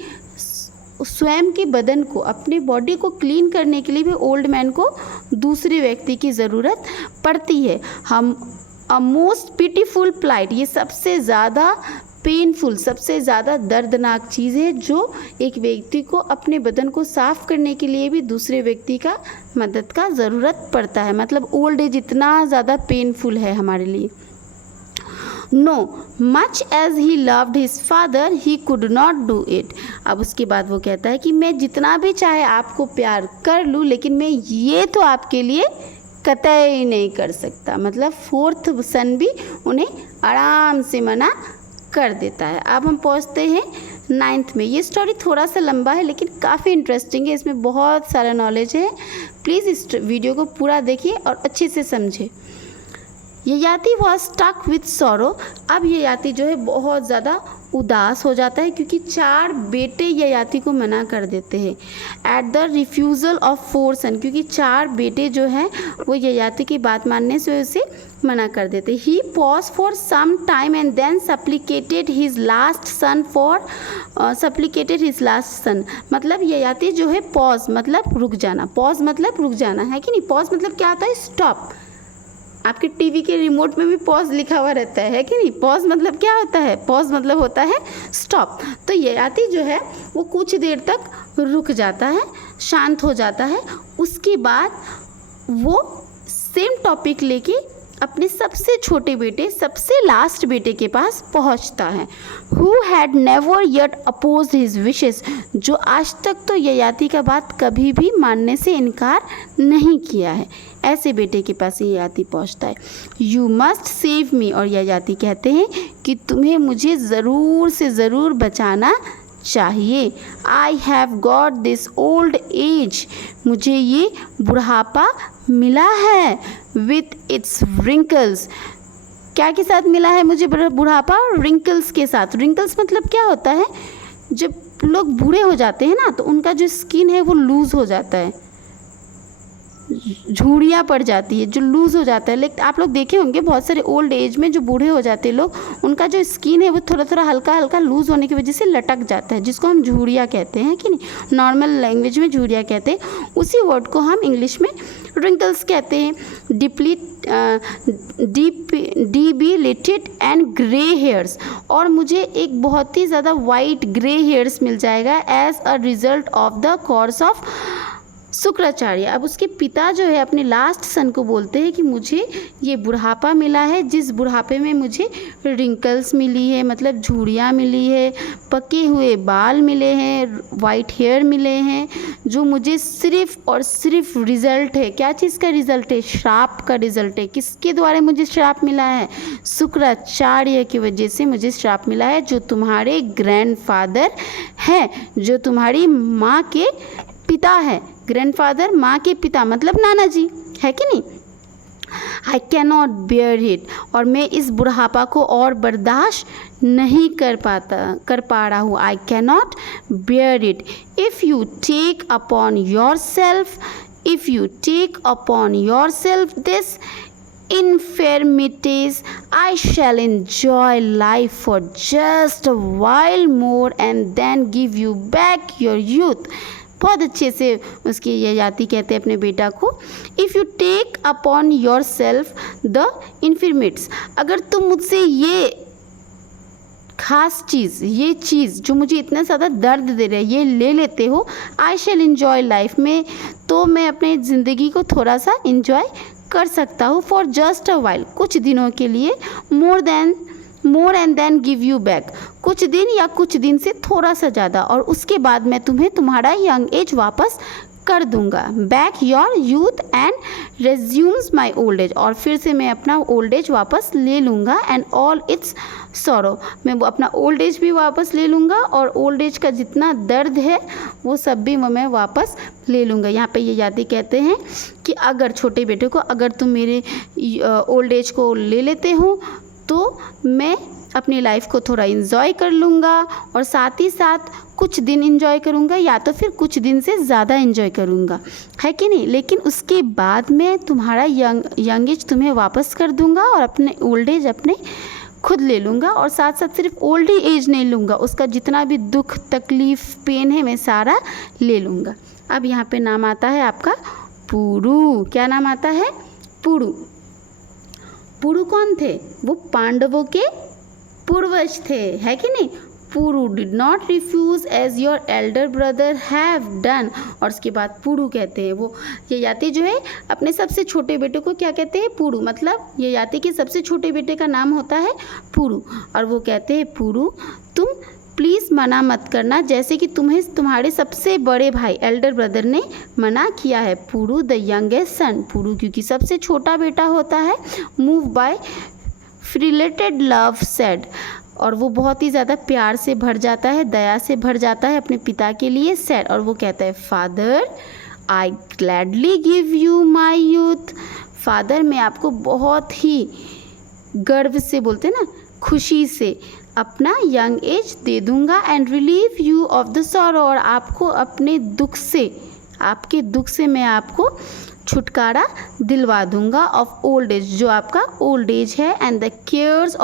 स्वयं के बदन को, अपने बॉडी को क्लीन करने के लिए भी ओल्ड मैन को दूसरे व्यक्ति की ज़रूरत पड़ती है। अ मोस्ट पिटीफुल प्लाइट, ये सबसे ज़्यादा पेनफुल, सबसे ज़्यादा दर्दनाक चीज़ है जो एक व्यक्ति को अपने बदन को साफ करने के लिए भी दूसरे व्यक्ति का मदद का ज़रूरत पड़ता है। मतलब ओल्ड एज इतना ज़्यादा पेनफुल है हमारे लिए। No much as he loved his father he could not do it. अब उसके बाद वो कहता है कि मैं जितना भी चाहे आपको प्यार कर लूँ, लेकिन मैं ये तो आपके लिए कतई नहीं कर सकता। मतलब फोर्थ सन भी उन्हें आराम से मना कर देता है। अब हम पहुंचते हैं 9th में। ये स्टोरी थोड़ा सा लंबा है लेकिन काफ़ी इंटरेस्टिंग है, इसमें बहुत सारा नॉलेज है। प्लीज़ इस वीडियो को पूरा देखिए और अच्छे से समझे। Yayati was stuck with sorrow. अब ययाति जो है बहुत ज़्यादा उदास हो जाता है क्योंकि 4 बेटे ययाति को मना कर देते हैं। एट द रिफ्यूज़ल ऑफ 4 सन, क्योंकि 4 बेटे जो हैं वो ययाति की बात मानने से उसे मना कर देते। He pause for some time and then supplicated his last son. मतलब ययाति जो है पॉज मतलब रुक जाना, पॉज मतलब रुक जाना है कि नहीं। पॉज मतलब क्या होता है? स्टॉप। आपके टीवी के रिमोट में भी पॉज लिखा हुआ रहता है कि नहीं। पॉज मतलब क्या होता है? पॉज मतलब होता है स्टॉप। तो ययाति जो है वो कुछ देर तक रुक जाता है, शांत हो जाता है। उसके बाद वो सेम टॉपिक लेके अपने सबसे छोटे बेटे, सबसे लास्ट बेटे के पास पहुंचता है। Who had never yet oppose his wishes, जो आज तक तो ययाति का बात कभी भी मानने से इनकार नहीं किया है। ऐसे बेटे के पास ययाति पहुंचता है। यू मस्ट सेव मी, और ययाति कहते हैं कि तुम्हें मुझे ज़रूर से ज़रूर बचाना चाहिए। I have got this old age, मुझे ये बुढ़ापा मिला है। विथ इट्स रिंकल्स, क्या के साथ मिला है मुझे बुढ़ापा? रिंकल्स के साथ। रिंकल्स मतलब क्या होता है? जब लोग बूढ़े हो जाते हैं ना तो उनका जो स्किन है वो लूज़ हो जाता है, झुर्रियाँ पड़ जाती है, जो लूज़ हो जाता है। लेकिन आप लोग देखे होंगे बहुत सारे ओल्ड एज में जो बूढ़े हो जाते हैं लोग, उनका जो स्किन है वो थोड़ा थोड़ा हल्का हल्का लूज़ होने की वजह से लटक जाता है, जिसको हम झुर्रियाँ कहते हैं कि नहीं। नॉर्मल लैंग्वेज में झुर्रियाँ कहते हैं, उसी वर्ड को हम इंग्लिश में रिंकल्स कहते हैं। डिबिलिटेड एंड ग्रे हेयर्स, और मुझे एक बहुत ही ज़्यादा वाइट ग्रे हेयर्स मिल जाएगा as a result of the curse of Shukracharya. अब उसके पिता जो है अपने लास्ट सन को बोलते हैं कि मुझे ये बुढ़ापा मिला है, जिस बुढ़ापे में मुझे रिंकल्स मिली है, मतलब झुर्रियाँ मिली है, पके हुए बाल मिले हैं, वाइट हेयर मिले हैं, जो मुझे सिर्फ और सिर्फ रिजल्ट है। क्या चीज़ का रिजल्ट है? श्राप का रिजल्ट है। किसके द्वारा मुझे श्राप मिला है? शुक्राचार्य की वजह से मुझे श्राप मिला है, जो तुम्हारे ग्रैंडफादर हैं, जो तुम्हारी माँ के पिता है। ग्रैंडफादर माँ के पिता मतलब नाना जी, है कि नहीं। I can not bear it, और मैं इस बुढ़ापा को और बर्दाश्त नहीं कर पा रहा हूँ। I can not bear it. If you take upon your self this infirmities, I shall enjoy life for just a while more and then give you back your youth. बहुत अच्छे से उसकी ययाति कहते हैं अपने बेटा को, if you take upon your self the infirmities, अगर तुम मुझसे ये खास चीज़, ये चीज़ जो मुझे इतना ज़्यादा दर्द दे रहा है, ये ले लेते हो, आई शैल इन्जॉय लाइफ में, तो मैं अपने ज़िंदगी को थोड़ा सा इन्जॉय कर सकता हूँ। फॉर जस्ट अ वाइल, कुछ दिनों के लिए। More and then give you back, कुछ दिन या कुछ दिन से थोड़ा सा ज़्यादा, और उसके बाद मैं तुम्हें तुम्हारा यंग एज वापस कर दूंगा। Back your youth and resumes my old age, और फिर से मैं अपना ओल्ड एज वापस ले लूँगा। एंड ऑल इट्स सॉरो, मैं वो अपना ओल्ड एज भी वापस ले लूँगा, और ओल्ड एज का जितना दर्द है वो सब भी मैं वापस ले लूँगा। यहाँ पे ये ययाति कहते हैं कि अगर छोटे बेटे को, अगर तुम मेरे ओल्ड एज को ले लेते हो तो मैं अपनी लाइफ को थोड़ा इन्जॉय कर लूँगा, और साथ ही साथ कुछ दिन इन्जॉय करूँगा, या तो फिर कुछ दिन से ज़्यादा इन्जॉय करूँगा, है कि नहीं। लेकिन उसके बाद मैं तुम्हारा यंग एज तुम्हें वापस कर दूँगा, और अपने ओल्ड एज अपने खुद ले लूँगा, और साथ साथ सिर्फ ओल्ड एज नहीं लूँगा, उसका जितना भी दुख तकलीफ़ पेन है मैं सारा ले लूँगा। अब यहाँ पे नाम आता है आपका पुरु। क्या नाम आता है? पुरु। पुरु कौन थे? वो पांडवों के पूर्वज थे, है कि नहीं? Puru did not refuse as your elder brother have done. और उसके बाद पुरु कहते हैं, वो ययाति जो है अपने सबसे छोटे बेटे को क्या कहते हैं? पुरु। मतलब ययाति के सबसे छोटे बेटे का नाम होता है पुरु, और वो कहते हैं पुरु तुम प्लीज़ मना मत करना, जैसे कि तुम्हें तुम्हारे सबसे बड़े भाई एल्डर ब्रदर ने मना किया है। पुरु द यंगेस्ट सन, पुरु क्योंकि सबसे छोटा बेटा होता है, move by related love said, और वो बहुत ही ज़्यादा प्यार से भर जाता है, दया से भर जाता है अपने पिता के लिए, सेड, और वो कहता है father I gladly give you my youth, father मैं आपको बहुत ही गर्व से, बोलते हैं ना, खुशी से अपना यंग एज दे दूंगा, and relieve you of the sorrow, और आपको अपने दुख से, आपके दुख से मैं आपको छुटकारा दिलवा दूंगा, ऑफ ओल्ड एज, जो आपका ओल्ड एज है, and the cares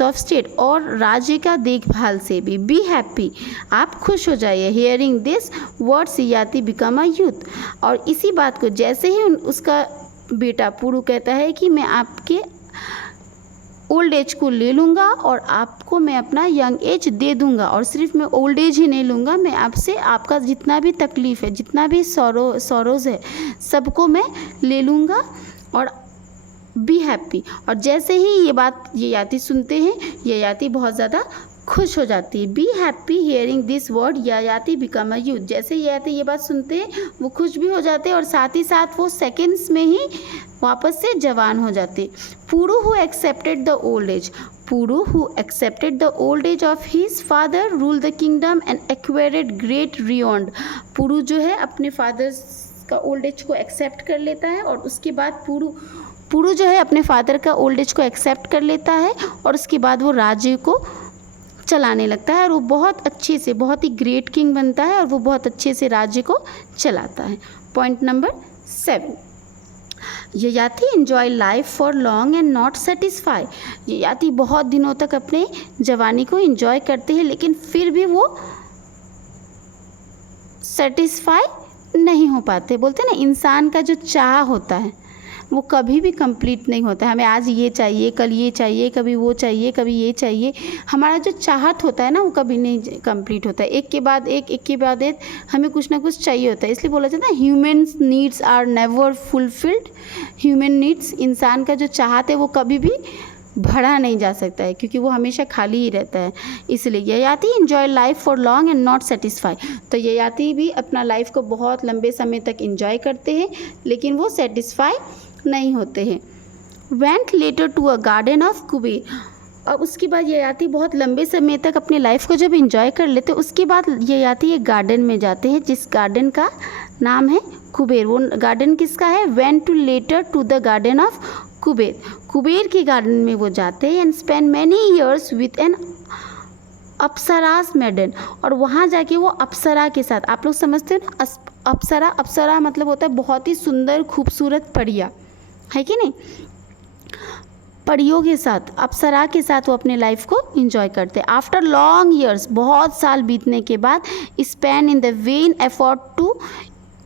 of state, और राज्य का देखभाल से भी। बी हैप्पी, आप खुश हो जाइए। Hearing this words Yayati become a youth, और इसी बात को जैसे ही उसका बेटा पुरु कहता है कि मैं आपके ओल्ड एज को ले लूँगा और आपको मैं अपना यंग एज दे दूँगा, और सिर्फ मैं ओल्ड एज ही नहीं लूँगा, मैं आपसे आपका जितना भी तकलीफ़ है, जितना भी सॉरोज़ है, सबको मैं ले लूँगा, और बी हैप्पी। और जैसे ही ये बात ययाति सुनते हैं, ययाति बहुत ज़्यादा खुश हो जाती है। Be happy hearing this word Yayati become a youth, जैसे ययाति ये बात सुनते हैं वो खुश भी हो जाते हैं, और साथ ही साथ वो सेकेंड्स में ही वापस से जवान हो जाते। Puru who accepted the old age, Puru who accepted the old age of his father rule the kingdom and acquired great renown, Puru जो है अपने फादर का ओल्ड एज को एक्सेप्ट कर लेता है, और उसके बाद पुरु जो है अपने फादर का ओल्ड एज को एक्सेप्ट कर लेता है, और उसके बाद वो राज्य को चलाने लगता है, और वो बहुत अच्छे से, बहुत ही ग्रेट किंग बनता है, और वो बहुत अच्छे से राज्य को चलाता है। Point number 7, Yayati enjoy life for long and not satisfy, Yayati बहुत दिनों तक अपने जवानी को एंजॉय करते हैं, लेकिन फिर भी वो सेटिस्फाई नहीं हो पाते। बोलते हैं ना, इंसान का जो चाह होता है वो कभी भी कंप्लीट नहीं होता है। हमें आज ये चाहिए, कल ये चाहिए, कभी वो चाहिए, कभी ये चाहिए, हमारा जो चाहत होता है ना वो कभी नहीं कंप्लीट होता है। एक के बाद एक हमें कुछ ना कुछ चाहिए होता है। इसलिए बोला जाता है human needs are never fulfilled, human needs, इंसान का जो चाहत है वो कभी भी भरा नहीं जा सकता है, क्योंकि वो हमेशा खाली ही रहता है। इसलिए Yayati enjoy life for long and not satisfy, तो ययाति भी अपना लाइफ को बहुत लंबे समय तक एंजॉय करते हैं, लेकिन वो सेटिस्फाई नहीं होते हैं। Went later to a garden of Kubera, अब उसके बाद ययाति बहुत लंबे समय तक अपने लाइफ को जब एंजॉय कर लेते, उसके बाद ययाति एक गार्डन में जाते हैं, जिस गार्डन का नाम है कुबेर। वो गार्डन किसका है? Went to later to the garden of Kuber, Kuber के गार्डन में वो जाते हैं, and spend many years with an apsaras maiden, और वहाँ जाके वो अप्सरा के साथ, आप लोग समझते हो ना अप्सरा मतलब होता है बहुत ही सुंदर खूबसूरत परियां, है कि नहीं? परियों के साथ, अप्सरा के साथ वो अपने लाइफ को एंजॉय करते हैं। आफ्टर लॉन्ग ईयर्स, बहुत साल बीतने के बाद, spend in the vain effort to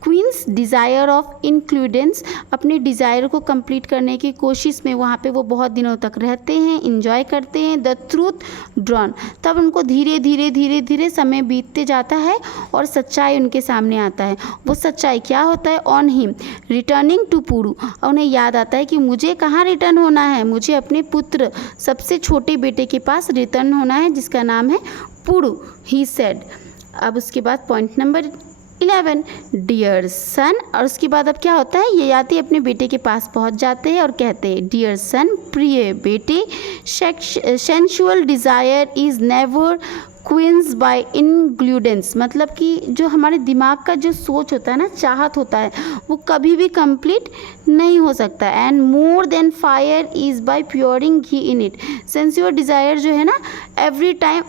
quench desire of indulgence, अपने डिज़ायर को कंप्लीट करने की कोशिश में वहाँ पे वो बहुत दिनों तक रहते हैं, इंजॉय करते हैं। द ट्रूथ ड्रॉन, तब उनको धीरे धीरे समय बीतते जाता है और सच्चाई उनके सामने आता है। वो सच्चाई क्या होता है? ऑन हिम रिटर्निंग टू पुरु, और उन्हें याद आता है कि मुझे कहाँ रिटर्न होना है, मुझे अपने पुत्र सबसे छोटे बेटे के पास रिटर्न होना है, जिसका नाम है पुरु, ही सेड। अब उसके बाद पॉइंट नंबर 11, डियर सन, और उसके बाद अब क्या होता है? ययाति अपने बेटे के पास पहुंच जाते हैं और कहते हैं, डियर सन, प्रिय बेटे, sensual desire is never quench by indulgence, मतलब कि जो हमारे दिमाग का जो सोच होता है ना, चाहत होता है, वो कभी भी कंप्लीट नहीं हो सकता। And more than fire is by pouring ghee in it, sensual desire जो है ना, एवरी टाइम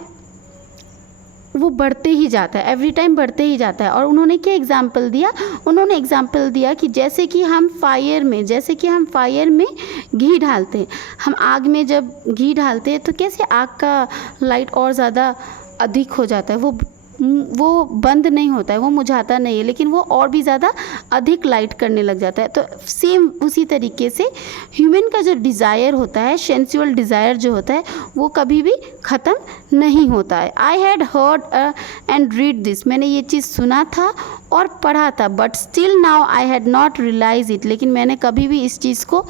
वो बढ़ते ही जाता है, एवरी टाइम बढ़ते ही जाता है। और उन्होंने क्या एग्जाम्पल दिया? उन्होंने एग्जाम्पल दिया कि जैसे कि हम फायर में घी डालते हैं, हम आग में जब घी डालते हैं तो कैसे आग का लाइट और ज़्यादा अधिक हो जाता है, वो वो बंद नहीं होता है, वो मुझाता नहीं है, लेकिन वो और भी ज़्यादा अधिक लाइट करने लग जाता है। तो सेम उसी तरीके से ह्यूमन का जो डिज़ायर होता है, सेंसुअल डिज़ायर जो होता है, वो कभी भी ख़त्म नहीं होता है। I had heard and read this, मैंने ये चीज़ सुना था और पढ़ा था, but still now I had not realise it, लेकिन मैंने कभी भी इस चीज़ को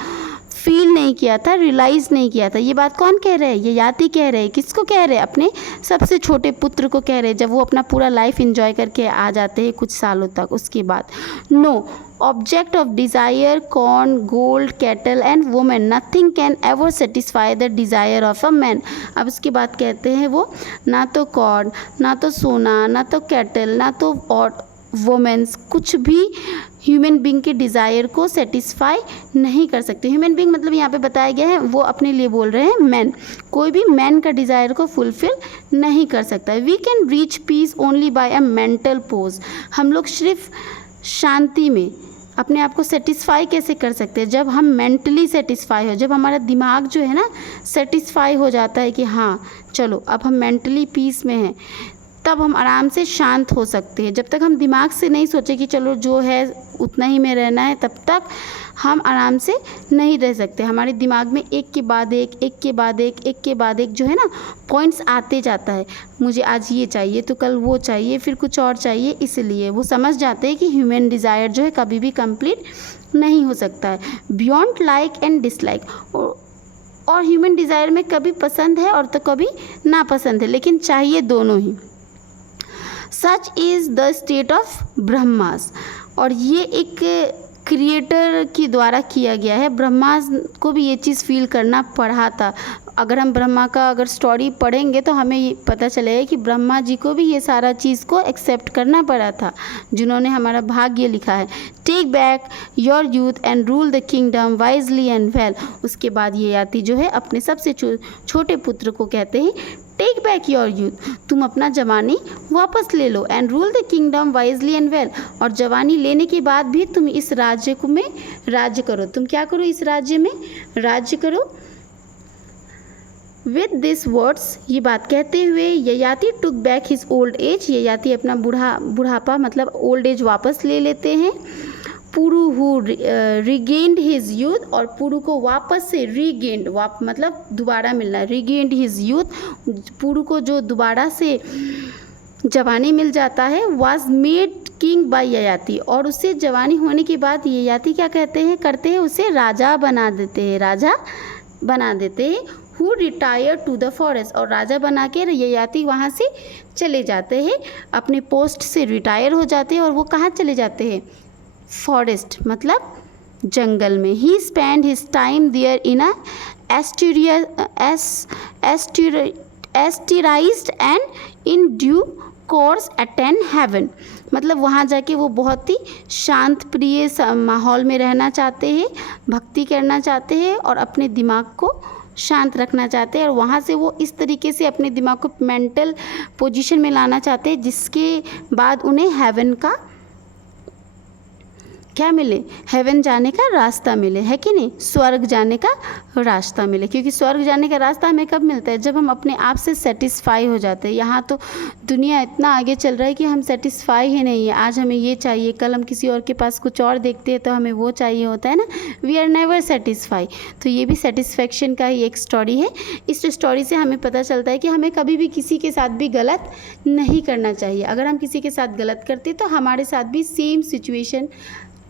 फील नहीं किया था, रियलाइज़ नहीं किया था। ये बात कौन कह रहे हैं? ये याति कह रहे हैं। किसको कह रहे हैं? अपने सबसे छोटे पुत्र को कह रहे हैं, जब वो अपना पूरा लाइफ एंजॉय करके आ जाते हैं कुछ सालों तक। उसके बाद no object of desire, corn, gold, cattle and women, nothing can ever satisfy the desire of a man. अब उसके बाद कहते हैं वो ना तो कॉर्न, ना तो सोना, ना तो कैटल, ना तो और वुमेन्स, कुछ भी ह्यूमन बींग के डिज़ायर को सेटिस्फाई नहीं कर सकते। ह्यूमन बींग मतलब यहाँ पे बताया गया है, वो अपने लिए बोल रहे हैं मैन, कोई भी मैन का डिज़ायर को फुलफिल नहीं कर सकता। We can reach peace only by a mental poise, हम लोग सिर्फ शांति में अपने आप को सेटिस्फाई कैसे कर सकते हैं? जब हम मेंटली सेटिस्फाई हो, जब हमारा दिमाग जो है ना सेटिस्फाई हो जाता है कि हाँ चलो अब हम मेंटली पीस में हैं, तब हम आराम से शांत हो सकते हैं। जब तक हम दिमाग से नहीं सोचे कि चलो जो है उतना ही में रहना है, तब तक हम आराम से नहीं रह सकते। हमारे दिमाग में एक के बाद एक, एक के बाद एक के बाद एक जो है ना पॉइंट्स आते जाता है। मुझे आज ये चाहिए तो कल वो चाहिए, फिर कुछ और चाहिए, इसलिए वो समझ जाते हैं कि ह्यूमन डिज़ायर जो है कभी भी कंप्लीट नहीं हो सकता है। बियॉन्ड लाइक एंड डिसलाइक, और ह्यूमन डिज़ायर में कभी पसंद है और तो कभी नापसंद है, लेकिन चाहिए दोनों ही। Such is the state of Brahmas, और ये एक क्रिएटर के द्वारा किया गया है। ब्रह्मा को भी ये चीज़ फील करना पड़ा था। अगर हम ब्रह्मा का अगर स्टोरी पढ़ेंगे तो हमें ये पता चलेगा कि ब्रह्मा जी को भी ये सारा चीज़ को एक्सेप्ट करना पड़ा था, जिन्होंने हमारा भाग्य लिखा है। Take back your youth and rule the kingdom wisely and well. उसके बाद ये याति जो है अपने सबसे छोटे पुत्र को कहते हैं टेक बैक योर यूथ, तुम अपना जवानी वापस ले लो, and rule the kingdom wisely and well, और जवानी लेने के बाद भी तुम इस राज्य को में राज्य करो। तुम क्या करो? इस राज्य में राज्य करो। विद दिस वर्ड्स, ये बात कहते हुए Yayati took back his old age, Yayati अपना बुढ़ापा मतलब ओल्ड एज वापस ले लेते हैं। पुरु हु रिगेन्ड हिज यूथ, और पुरु को वापस से रीगेन्ड मतलब दोबारा मिलना, रीगेन्ड हिज यूथ, पुरु को जो दोबारा से जवानी मिल जाता है। Was made king bye Yayati, और उससे जवानी होने के बाद ययाति क्या करते हैं उसे राजा बना देते हैं, राजा बना देते हैं। Who retire to the forest, और राजा बना के ययाति वहाँ से चले जाते हैं, अपने पोस्ट से रिटायर हो जाते हैं, और वो कहाँ चले जाते हैं? फॉरेस्ट मतलब जंगल में। He spend his time there in a austerised and in due course attend heaven, मतलब वहाँ जाके वो बहुत ही शांत प्रिय माहौल में रहना चाहते हैं, भक्ति करना चाहते हैं और अपने दिमाग को शांत रखना चाहते हैं, और वहाँ से वो इस तरीके से अपने दिमाग को मेंटल पोजीशन में लाना चाहते हैं जिसके बाद उन्हें हेवन का क्या मिले? हेवन जाने का रास्ता मिले, है कि नहीं? स्वर्ग जाने का रास्ता मिले, क्योंकि स्वर्ग जाने का रास्ता हमें कब मिलता है? जब हम अपने आप से सेटिस्फाई हो जाते हैं। यहाँ तो दुनिया इतना आगे चल रहा है कि हम सेटिस्फाई ही नहीं है। आज हमें ये चाहिए, कल हम किसी और के पास कुछ और देखते हैं तो हमें वो चाहिए होता है ना। We are never satisfy. तो ये भी सेटिस्फेक्शन का ही एक स्टोरी है। इस स्टोरी से हमें पता चलता है कि हमें कभी भी किसी के साथ भी गलत नहीं करना चाहिए। अगर हम किसी के साथ गलत करते तो हमारे साथ भी सेम सिचुएशन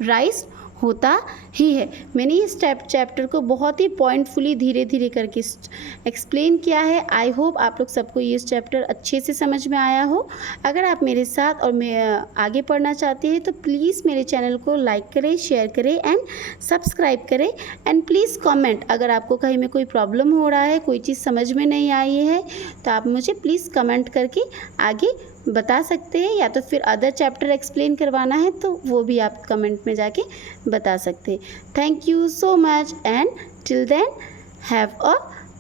राइज होता ही है। मैंने इस चैप्टर को बहुत ही पॉइंटफुली धीरे धीरे करके एक्सप्लेन किया है। आई होप आप लोग सबको ये चैप्टर अच्छे से समझ में आया हो। अगर आप मेरे साथ और मैं आगे पढ़ना चाहते हैं तो प्लीज़ मेरे चैनल को लाइक करें, शेयर करें एंड सब्सक्राइब करें, एंड प्लीज़ कमेंट। अगर आपको कहीं में कोई प्रॉब्लम हो रहा है, कोई चीज़ समझ में नहीं आई है तो आप मुझे प्लीज़ कमेंट करके आगे बता सकते हैं, या तो फिर अदर चैप्टर एक्सप्लेन करवाना है तो वो भी आप कमेंट में जाके बता सकते हैं। Thank you so much and till then have a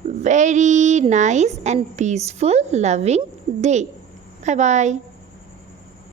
very nice and peaceful loving day. Bye bye.